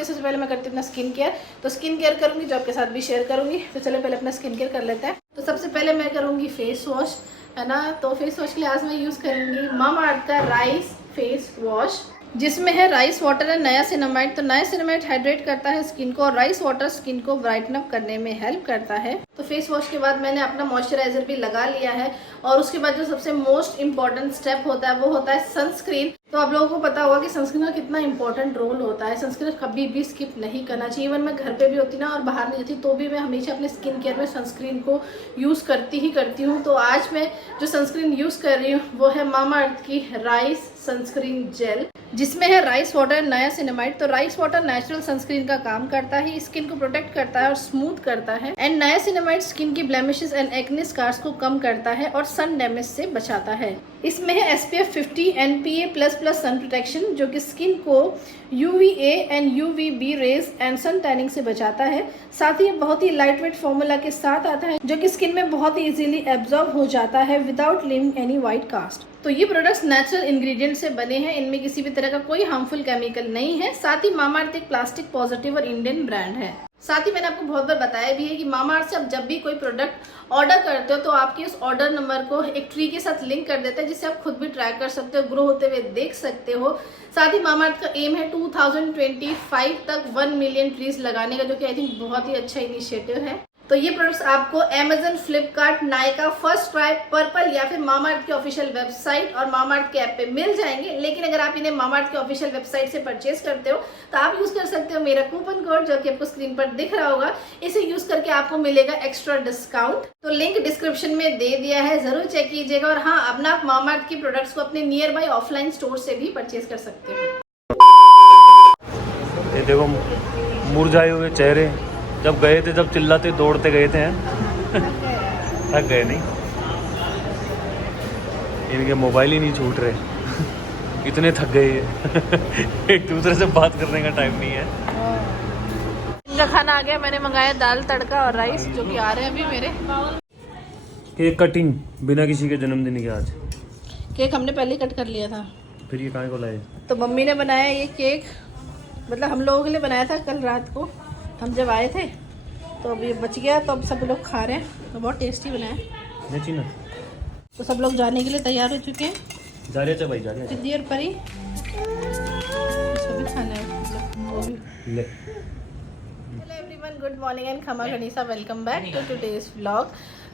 होती है सबसे पहले मैं करती हूँ अपना स्किन केयर। तो स्किन केयर करूँगी जो आपके साथ भी शेयर करूँगी। तो चलो पहले अपना स्किन केयर कर लेते हैं। तो सबसे पहले मैं करूँगी फेस वॉश, है ना। तो फेस वॉश के लिए आज मैं यूज़ करूँगी मामाअर्थ का राइस फेस वॉश, जिसमें है राइस वाटर एंड नायासिनामाइड। तो नायासिनामाइड हाइड्रेट करता है स्किन को और राइस वाटर स्किन को ब्राइटन अप करने में हेल्प करता है। तो फेस वॉश के बाद मैंने अपना मॉइस्चराइजर भी लगा लिया है और उसके बाद जो सबसे मोस्ट इम्पॉर्टेंट स्टेप होता है वो होता है सनस्क्रीन। तो आप लोगों को पता होगा कि सनस्क्रीन का कितना इंपॉर्टेंट रोल होता है। सनस्क्रीन कभी भी स्किप नहीं करना चाहिए। इवन मैं घर पे भी होती ना और बाहर नहीं जाती तो भी मैं हमेशा अपने स्किन केयर में सनस्क्रीन को यूज़ करती हूँ। तो आज मैं जो सनस्क्रीन यूज़ कर रही हूँ वो है मामाअर्थ की राइस सनस्क्रीन जेल, जिसमें है राइस वाटर एंड नायासिनामाइड। तो राइस वाटर नेचुरल सनस्क्रीन का काम करता है, स्किन को प्रोटेक्ट करता है और स्मूथ करता है। एंड नायासिनामाइड स्किन की ब्लेमिशेस एंड एक्ने स्कार्स को कम करता है और सन डैमेज से बचाता है। इसमें है SPF 50 NPA++ सन प्रोटेक्शन, जो कि स्किन को UVA and UVB rays and sun tanning से बचाता है। साथ ही बहुत ही लाइट वेट फॉर्मूला के साथ आता है जो कि स्किन में बहुत ही इजीली एब्जॉर्ब हो जाता है without living any white cast. तो ये प्रोडक्ट्स नेचुरल इंग्रेडिएंट से बने हैं, इनमें किसी भी तरह का कोई हार्मफुल केमिकल नहीं है। साथ ही मामाअर्थ एक प्लास्टिक पॉजिटिव और इंडियन ब्रांड है। साथ ही मैंने आपको बहुत बार बताया भी है कि मामाअर्थ से आप जब भी कोई प्रोडक्ट ऑर्डर करते हो तो आपके उस ऑर्डर नंबर को एक ट्री के साथ लिंक कर देते हैं, जिससे आप खुद भी ट्रैक कर सकते हो, ग्रो होते हुए देख सकते हो। साथ ही मामाअर्थ का एम है 2025 तक 1 मिलियन ट्रीज लगाने का, जो कि आई थिंक बहुत ही अच्छा इनिशिएटिव है। तो ये प्रोडक्ट्स आपको Amazon, Flipkart, Nykaa, first cry, purple या फिर मामाअर्थ के ऑफिशियल वेबसाइट और मामाअर्थ के ऐप पे मिल जाएंगे। लेकिन अगर आप इन्हें मामाअर्थ के ऑफिशियल वेबसाइट से परचेज करते हो तो आप यूज कर सकते हो मेरा कूपन कोड, जो कि आपको स्क्रीन पर दिख रहा होगा। इसे यूज करके आपको मिलेगा एक्स्ट्रा डिस्काउंट। तो लिंक डिस्क्रिप्शन में दे दिया है, जरूर चेक कीजिएगा। और हाँ, अब ना आप मामाअर्थ की प्रोडक्ट्स को अपने नियर बाय ऑफलाइन स्टोर से भी परचेज कर सकते हो। ये देखो मुरझाए हुए चेहरे, जब गए थे, जब चिल्लाते दौड़ते गए थे थक गए नहीं। इनके मोबाइल ही नहीं छूट रहे इतने थक गए ये एक दूसरे से बात करने का टाइम नहीं है। इनका खाना आ गया, मैंने मंगाया दाल तड़का और राइस, जो कि आ रहे हैं अभी मेरे। केक कटिंग बिना किसी के जन्मदिन के आज। केक हमने पहले ही कट कर लिया था। फिर ये कहाँ को लाए? तो मम्मी ने बनाया ये केक, मतलब हम लोगों के लिए बनाया था कल रात को हम जब आए थे। तो अब ये बच गया, तो अब सब लोग खा रहे हैं। तो बहुत टेस्टी बनाया ना। तो सब लोग जाने के लिए तैयार हो चुके हैं। जा रहे भाई, जा रहे सिद्धि और परी सभी खाना है वो भी ले। Hello everyone, good morning and खमा गनीसा, welcome back to today's vlog.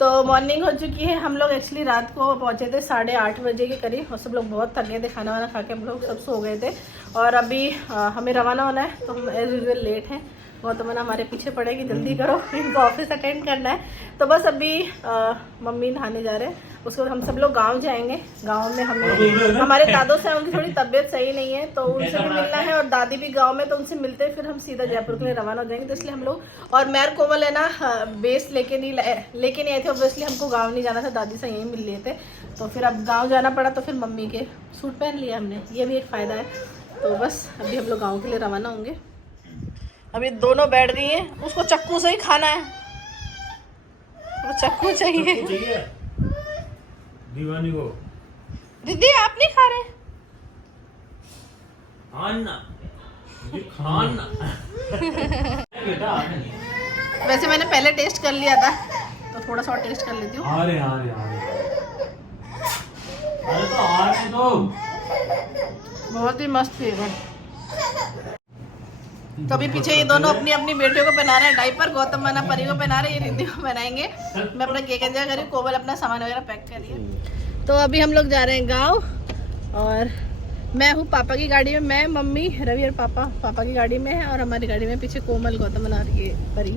तो मॉर्निंग हो चुकी है। हम लोग एक्चुअली रात को पहुंचे थे 8:30 बजे के करीब और सब लोग बहुत थक गए थे। खाना वाना खा के हम लोग सब सो गए थे और अभी हमें रवाना होना है। तो हम एज यूजुअल लेट हैं। गौतमना हमारे पीछे पड़ेगी, जल्दी करो, इनको ऑफिस अटेंड करना है। तो बस अभी मम्मी नहाने जा रहे हैं, उसके बाद हम सब लोग गांव जाएंगे। गांव में हमें हमारे दादों से, उनकी थोड़ी तबीयत सही नहीं है तो उनसे भी मिलना है और दादी भी गांव में, तो उनसे मिलते हैं फिर हम सीधा जयपुर के लिए रवाना हो जाएंगे। तो इसलिए हम लोग, और मैं और कोमल है ना बेस लेके नहीं आए थे। ऑब्वियसली हमको गाँव नहीं जाना था, दादी से यहीं मिल लिए थे। तो फिर अब गाँव जाना पड़ा, तो फिर मम्मी के सूट पहन लिया हमने, ये भी एक फ़ायदा है। तो बस अभी हम लोग गाँव के लिए रवाना होंगे। अभी दोनों बैठ रही हैं, उसको चक्कू से ही खाना है, वो चक्कू चाहिए दीवानी को। दीदी आप नहीं खा रहे? खाना वैसे मैंने पहले टेस्ट कर लिया था, तो थोड़ा सा और टेस्ट कर लेती हूँ। तो बहुत ही मस्त फ्लेवर। तो अभी पीछे ये दोनों अपनी अपनी बेटियों को पहना रहे हैं डायपर। गौतम मना परी को पहना रहे हैं, ये रिद्धि को पहनाएंगे। मैं अपना केक एंजॉय कर रही हूँ, कोमल अपना सामान वगैरह पैक कर रही है। तो अभी हम लोग जा रहे हैं गांव और मैं हूँ पापा की गाड़ी में, मैं मम्मी रवि और पापा की गाड़ी में है और हमारी गाड़ी में पीछे कोमल, गौतम मना रही है, परी।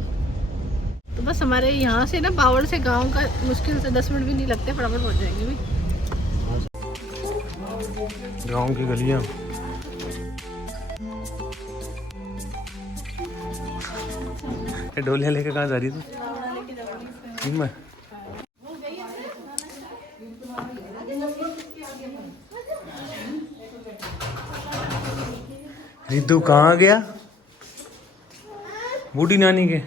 तो बस हमारे यहाँ से ना बावड़ से गाँव का मुश्किल से 10 मिनट भी नहीं लगते, फटाफट पहुँच जाएंगे भी। गाँव की गलियाँ डोलियाँ लेके कहाँ जा रही तू? मैं रिद्धू कहाँ गया? बूढ़ी नानी के।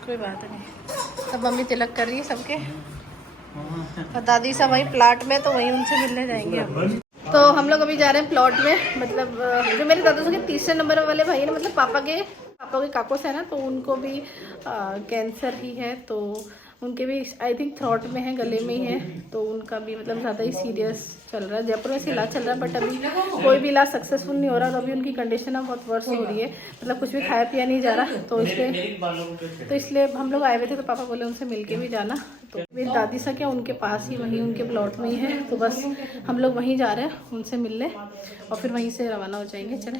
कोई बात नहीं, सब मम्मी तिलक कर रही है सबके। और दादी सब वहीं प्लाट में, तो वहीं उनसे मिलने जाएंगे हम। तो हम लोग अभी जा रहे हैं प्लॉट में, मतलब जो मेरे दादा के तीसरे नंबर वाले भाई है ना, मतलब पापा के काकोस है ना, तो उनको भी कैंसर ही है, तो उनके भी आई थिंक थ्रोट में है, गले में ही है, तो उनका भी मतलब ज़्यादा ही सीरियस चल रहा है। जयपुर में से इलाज चल रहा है, बट अभी कोई भी इलाज सक्सेसफुल नहीं हो रहा, और अभी उनकी कंडीशन ना बहुत वर्स हो रही है, मतलब कुछ भी खाया पिया नहीं जा रहा, तो इसलिए हम लोग आए हुए थे, तो पापा बोले उनसे मिल के भी जाना। तो मेरी दादी सा क्या उनके पास ही, वहीं उनके प्लॉट में ही है, तो बस हम लोग वहीं जा रहे हैं उनसे मिलने, और फिर वहीं से रवाना हो जाएंगे। चले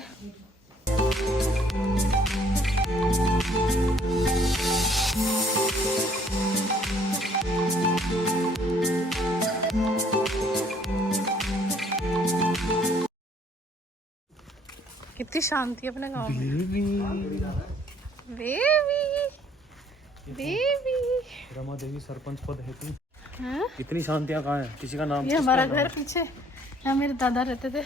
कितनी शांति है अपने गांव में। बेबी रमा देवी सरपंच पद हेतु हाँ? इतनी शांतियाँ कहाँ है? किसी का नाम? ये हमारा घर पीछे, यहाँ मेरे दादा रहते थे,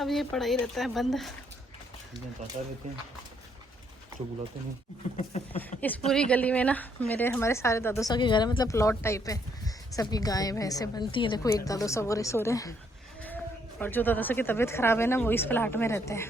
अब ये पढ़ाई रहता है बंद। दादा रहते हैं जो बुलाते नहीं। इस पूरी गली में ना हमारे सारे दादो साहब के घर है, मतलब प्लॉट टाइप है, सबकी गाय भैंसे बनती है। देखो एक दादो साहब और सो रहे हैं, और जो दादा साहब की तबीयत खराब है ना, वो इस प्लाट में रहते हैं।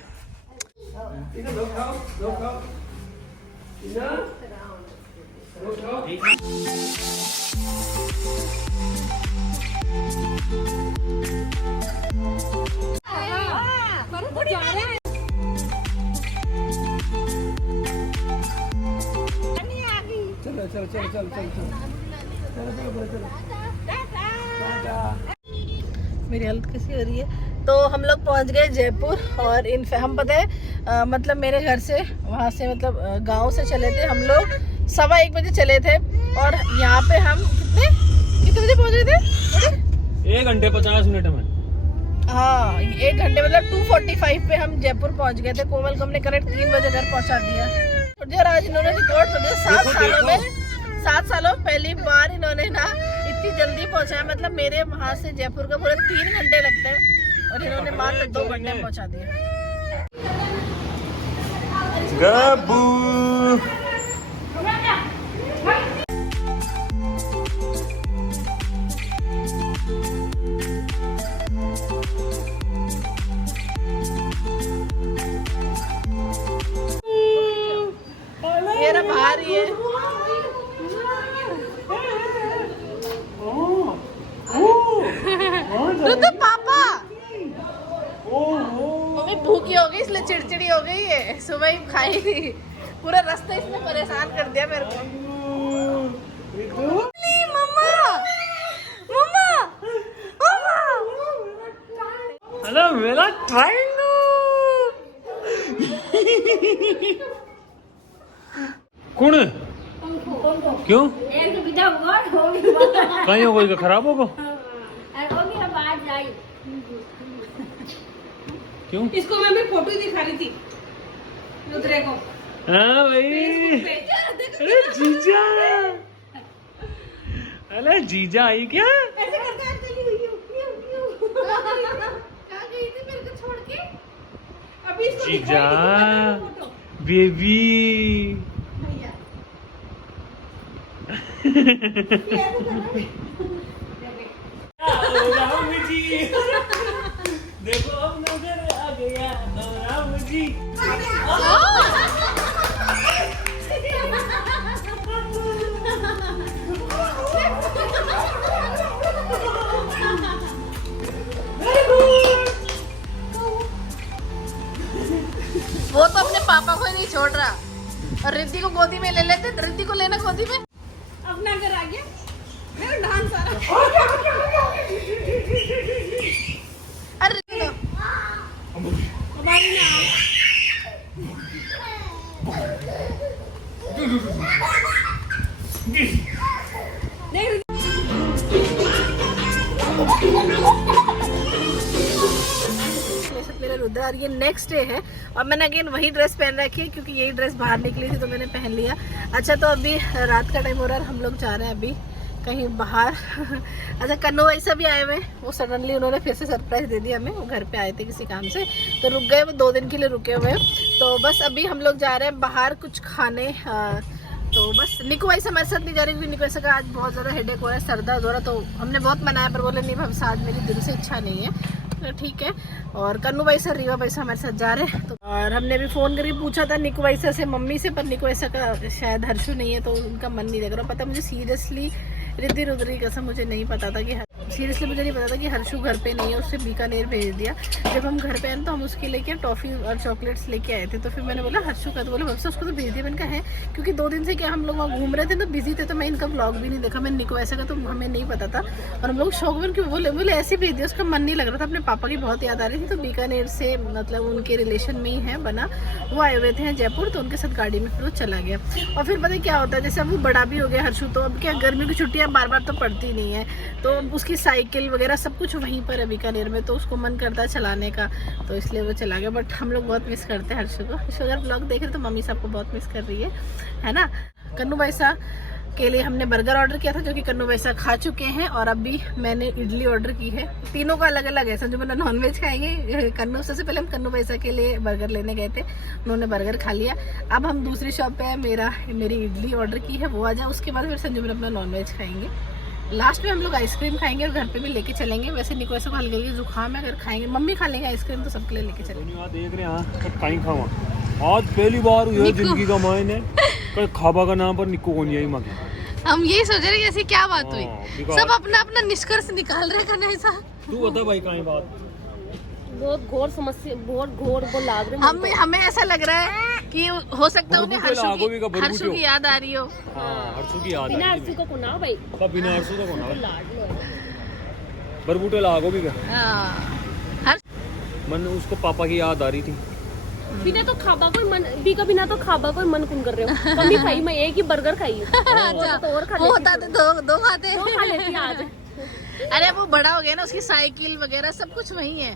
मेरी हालत कैसी हो रही है। तो हम लोग पहुंच गए जयपुर, और हम पता है मतलब मेरे घर से वहाँ से मतलब गांव से चले थे हम लोग 1:15 बजे चले थे, और यहाँ पे हम कितने बजे पहुंच रहे थे? 1 घंटे 50 मिनट में। हाँ 1 घंटे मतलब 2:45 पे हम जयपुर पहुंच गए थे। कोमल को हमने करेक्ट 3 बजे घर पहुंचा दिया। और आज इन्होंने रिकॉर्ड कर दिया 7 सालों में पहली बार इन्होंने ना इतनी जल्दी पहुंचाया, मतलब मेरे वहाँ से जयपुर का पूरे 3 घंटे लगते हैं, और इन्होंने मात्र 2 घंटे में पहुंचा दिया। गब्बू मेरा भारी है। तो पापा मम्मी भूखी हो गई, इसलिए चिड़चिड़ी हो गई है, सुबह ही खाई थी, पूरा रास्ता इसने परेशान कर दिया मेरे को। मम्मा मम्मा हेलो मेरा ट्रायंगल। कौन है? क्यों कहीं हो गई? खराब होगा क्यों? इसको मैं फोटो दिखा रही थी रुद्रे को। हाँ भाई, अरे जीजा, अरे जीजा आई क्या? ऐसे करते हैं क्या गई थी मेरे को छोड़ के? अभी इसको जीजा फोटो बेबी। राम जी देखो अब नजर आ गया राम जी। वो तो अपने पापा को ही नहीं छोड़ रहा, और रिद्धि को गोदी में ले लेते। रिद्धि को लेना गोदी में। अपना घर आ गया मेरा डांस सारा। अरे रिद्धि को हमारी ना देख मेरा रुद्र, और ये नेक्स्ट डे है, और मैंने अगेन वही ड्रेस पहन रखी है क्योंकि यही ड्रेस बाहर निकली थी, तो मैंने पहन लिया। अच्छा तो अभी रात का टाइम हो रहा है, हम लोग जा रहे हैं अभी कहीं बाहर। अच्छा कन्नू ऐसा भी आए हुए, वो सडनली उन्होंने फिर से सरप्राइज दे दिया हमें। वो घर पे आए थे किसी काम से, तो रुक गए, वो 2 दिन के लिए रुके हुए। तो बस अभी हम लोग जा रहे हैं बाहर कुछ खाने, तो बस निको वैसे हमारे साथ नहीं जा रही क्योंकि निको वैसे का आज बहुत ज़्यादा हेडेक हो रहा है, सर दर्द हो रहा है। तो हमने बहुत मनाया पर बोले नहीं भाई आज मेरी दिल से इच्छा नहीं है, तो ठीक है। और कन्नू भाई सर रीवा भाई से हमारे साथ जा रहे हैं। तो और हमने भी फ़ोन करके पूछा था निको वैसा से मम्मी से, पर निको वैसा का शायद हर्षु नहीं है तो उनका मन नहीं लग रहा। पता मुझे सीरियसली रिद्धि रुद्री कसम मुझे नहीं पता था कि सीरियसली मुझे नहीं पता था कि हर्षु घर पे नहीं है, उससे बीकानेर भेज दिया। जब हम घर पे आए तो हम उसके लेके टॉफ़ी और चॉकलेट्स लेके आए थे। तो फिर मैंने बोला हर्षु का, तो बोला वैसे उसको तो भेज दिया। मैंने कहा है क्योंकि 2 दिन से क्या हम लोग वहाँ घूम रहे थे तो बिजी थे, तो मैं इनका ब्लॉग भी नहीं देखा। मैंने निको ऐसा का तो हमें नहीं पता था और हम लोग शौक में क्यों बोले ऐसे भेज दिया, उसका मन नहीं लग रहा था। अपने पापा की बहुत याद आ रही थी, तो बीकानेर से मतलब उनके रिलेशन में ही है बना, वो आए हुए थे जयपुर, तो उनके साथ गाड़ी में फिर वो चला गया। और फिर पता क्या होता है, जैसे अब वो बड़ा भी हो गया हर्षु, तो अब क्या गर्मी की छुट्टियाँ बार बार तो पड़ती नहीं है, तो उसकी साइकिल वगैरह सब कुछ वहीं पर है बीकानेर में, तो उसको मन करता है चलाने का, तो इसलिए वो चला गया। बट हम लोग बहुत मिस करते हैं हर्षु को। हर्षु अगर ब्लॉग देख रहे तो मम्मी साहब को बहुत मिस कर रही है ना। कन्नू वैसा के लिए हमने बर्गर ऑर्डर किया था जो कि कन्नू वैसा खा चुके हैं, और अभी मैंने इडली ऑर्डर की है। तीनों का अलग अलग है। संजू मैंने नॉनवेज खाएंगे, कन्नू सबसे पहले हम कन्नू वैसा के लिए बर्गर लेने गए थे, उन्होंने बर्गर खा लिया। अब हम दूसरी शॉप पे मेरी इडली ऑर्डर की है, वो आ जाए, उसके बाद फिर संजू मैंने अपना नॉनवेज खाएंगे। लास्ट में हम लोग आइसक्रीम खाएंगे और घर पे भी लेके चलेंगे। वैसे निको ऐसा हल्की हल्की जुकाम है, अगर खाएंगे मम्मी खा लेंगे आइसक्रीम तो सबके लिए लेके चलेंगे। देख रहे हैं कहीं खावा आज पहली बार हुई जिंदगी का मायने कहीं खाबा का नाम पर निको को नहीं आई मांगे। हम यही सोच रहे ऐसी क्या बात हुई, सब अपना अपना निष्कर्ष निकाल रहे करना ऐसा। तू बता भाई कहीं बात बहुत घोर समस्या, बहुत घोर वो लाग रहे हमें ऐसा लग रहा है कि हो सकता है उन्हें हर्षु की याद आ रही हो। हर्षु की याद बिना हर्षु को कोना भाई, बिना हर्षु का कोना बरबूटे लागो भी मन उसको पापा की याद आ रही थी। बिना तो खाबा कोई मन भी का बिना तो खाबा कोई मन कुन कर रहे हो। कभी खाई मैं एक ही बर्गर खाई अच्छा, तो और खा वो होता दो खाते खा लेती आज। अरे वो बड़ा हो गया ना, उसकी साइकिल वगैरह सब कुछ वही है।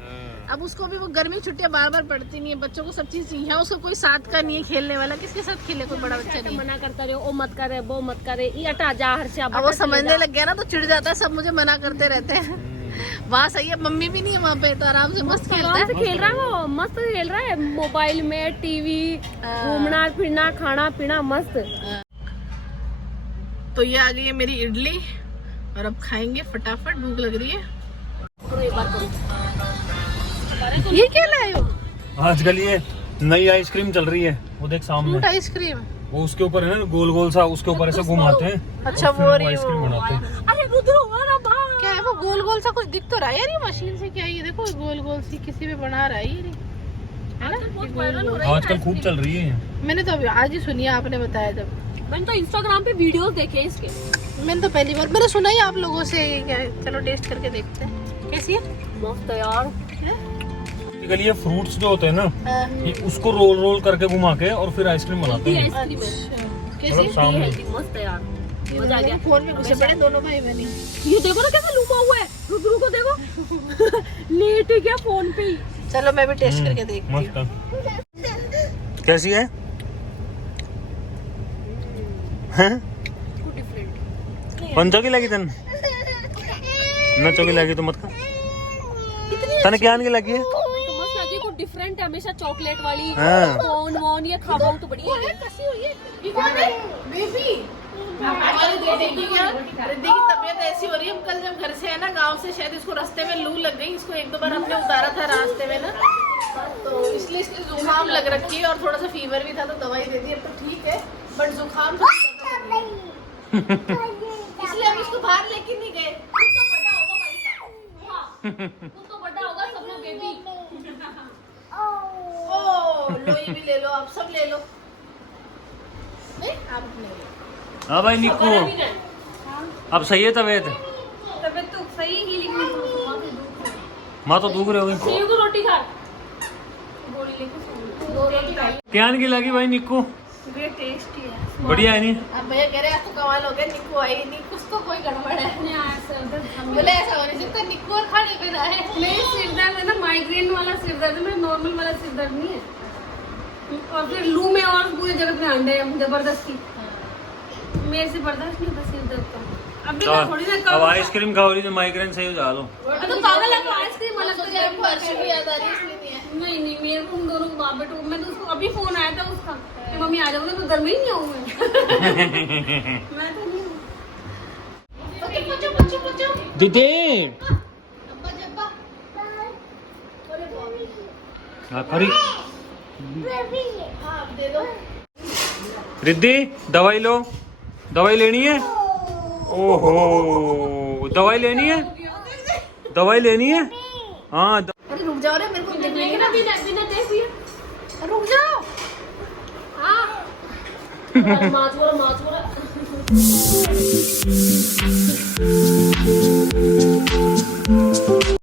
अब उसको भी वो गर्मी छुट्टियां बार बार पड़ती नहीं है, बच्चों को सब चीज चाहिए। उसको कोई साथ का नहीं है खेलने वाला, किसके साथ खेले, कोई बड़ा बच्चा नहीं। मना करता रहे, ओ मत करे वो मत करे, ये हटा जा हर्षा। अब वो समझने लग गया ना तो चिढ़ जाता है, सब मुझे मना करते रहते हैं। वहाँ सही है, मम्मी भी नहीं है वहाँ पे, तो आराम से मस्त खेलता है। खेल रहा है वो, मस्त खेल रहा है, मोबाइल में टीवी, घूमना फिरना खाना पीना मस्त। तो ये आ गई है मेरी इडली और अब खाएंगे फटाफट, भूख लग रही है। ये क्या लाए हो? आजकल ये नई आइसक्रीम चल रही है, वो देख सामने आइसक्रीम, वो उसके ऊपर है ना गोल गोल सा, उसके ऊपर ऐसे घुमाते हैं। अच्छा वो आइसक्रीम बनाते हैं। अरे रुद्र क्या है वो गोल गोल सा कुछ दिख तो रहा है यार, ये मशीन से क्या है, ये देखो गोल गोल सी किसी पे बना रहा है ये, है ना? आजकल खूब चल रही है। मैंने तो अभी आज ही सुनी, आपने बताया जब। मैंने तो इंस्टाग्राम पे वीडियोस देखे इसके। मैंने तो पहली बार मैंने सुना ही आप लोगों से, क्या है? चलो टेस्ट करके देखते हैं कैसी है। मस्त यार। ये फ्रूट्स जो होते हैं ना, ये उसको रोल रोल करके घुमा के और फिर आइसक्रीम बनाते हैं। आइसक्रीम कैसी सामने मस्त यार, मजा आ गया। फोन में घुसे पड़े दोनों भाई बहन। ये देखो ना कैसा लुका हुआ है, रुद्र को देखो लेट गया फोन पे ही। चलो मैं भी टेस्ट करके देखती हूँ। मस्त कैसी है? पंचों की लगी तन न चौकी लगी तो मत खा। तने क्या नहीं लगी है? तो मस्त लगी, कुछ डिफरेंट है, हमेशा चॉकलेट वाली हाँ। कौन वॉन ये खाबा तो बढ़िया है। कैसी हुई है? ये कौन है? बेबी। हमारी रिद्धि की तबीयत ऐसी हो रही है, कल जब घर से है ना गांव से, शायद इसको रास्ते में लू लग गई, इसको 1-2 बार हमने उतारा था रास्ते में ना, तो इसलिए इसको जुकाम लग रखी है और थोड़ा सा फीवर भी था, तो दवाई दे दी, अब तो ठीक है, बट जुकाम था इसलिए हम इसको बाहर लेके नहीं गए। तो बड़ा होगा सब लोग बेबी। ओ लो, ये भी ले लो, आप सब ले लो। नहीं आप नहीं लो। हाँ भाई निक्कू, अब सही है तबीयत? तबीयत तो सही ही, लेकिन माँ तो दुख रही होगी। सीयू को रोटी खा, गोली लेके दो रोटी खाई। क्या नहीं लगी भाई निक्कू? ये टेस्टी है, बढ़िया है नहीं? अब भैया कह रहे हैं तो कमाल हो गया, निक्कू आई नहीं, कुछ तो कोई गड़बड़ है। बोले ऐसा हो नहीं सकता, निक्कू और खाने पे रहा है। मेरे सिर दर्द है ना, माइग्रेन वाला सिर दर्द है, मेरा नॉर्मल वाला सिर दर्द नहीं है। और फिर लू में और पूरे जगत में अंडे जबरदस्ती, मेरे से बर्दाश्त नहीं होता सिर दर्द का। अब मैं थोड़ी ना अब आइसक्रीम खाओ रही तो माइग्रेन सही हो जा लो। तो पागल है, तो आइसक्रीम अलग तो आपको हर्षु की याद आ रही है इसलिए नहीं है। नहीं मेरे को उन दोनों को बाप बेटो, मैं तो उसको अभी फोन आया था उसका, कि मम्मी आ जाओगे तो घर में ही नहीं आऊँ मैं तो नहीं हूँ। दीदी खरी दे दो। रिद्धि दवाई लो, दवाई लेनी है। ओहो दवाई लेनी है, दवाई लेनी है। हाँ अरे रुक जाओ रे, मेरे को देखने की ना बिना देख भी। रुक जाओ। माँ छोड़ा